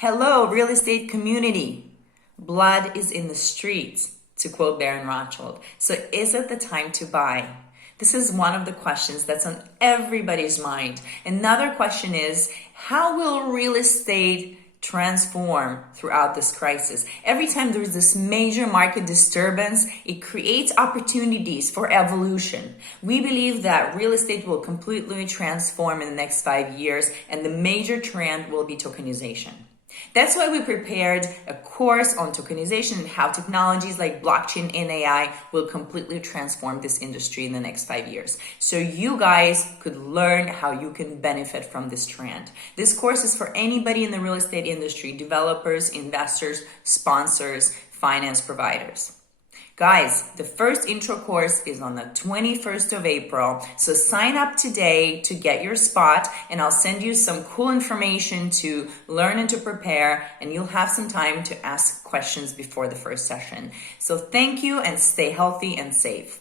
Hello, real estate community. Blood is in the streets, to quote Baron Rothschild. So is it the time to buy? This is one of the questions that's on everybody's mind. Another question is, how will real estate transform throughout this crisis? Every time there's this major market disturbance, it creates opportunities for evolution. We believe that real estate will completely transform in the next 5 years, and the major trend will be tokenization. That's why we prepared a course on tokenization and how technologies like blockchain and AI will completely transform this industry in the next 5 years. So you guys could learn how you can benefit from this trend. This course is for anybody in the real estate industry, developers, investors, sponsors, finance providers. Guys, the first intro course is on the 21st of April, so sign up today to get your spot, and I'll send you some cool information to learn and to prepare, and you'll have some time to ask questions before the first session. So thank you, and stay healthy and safe.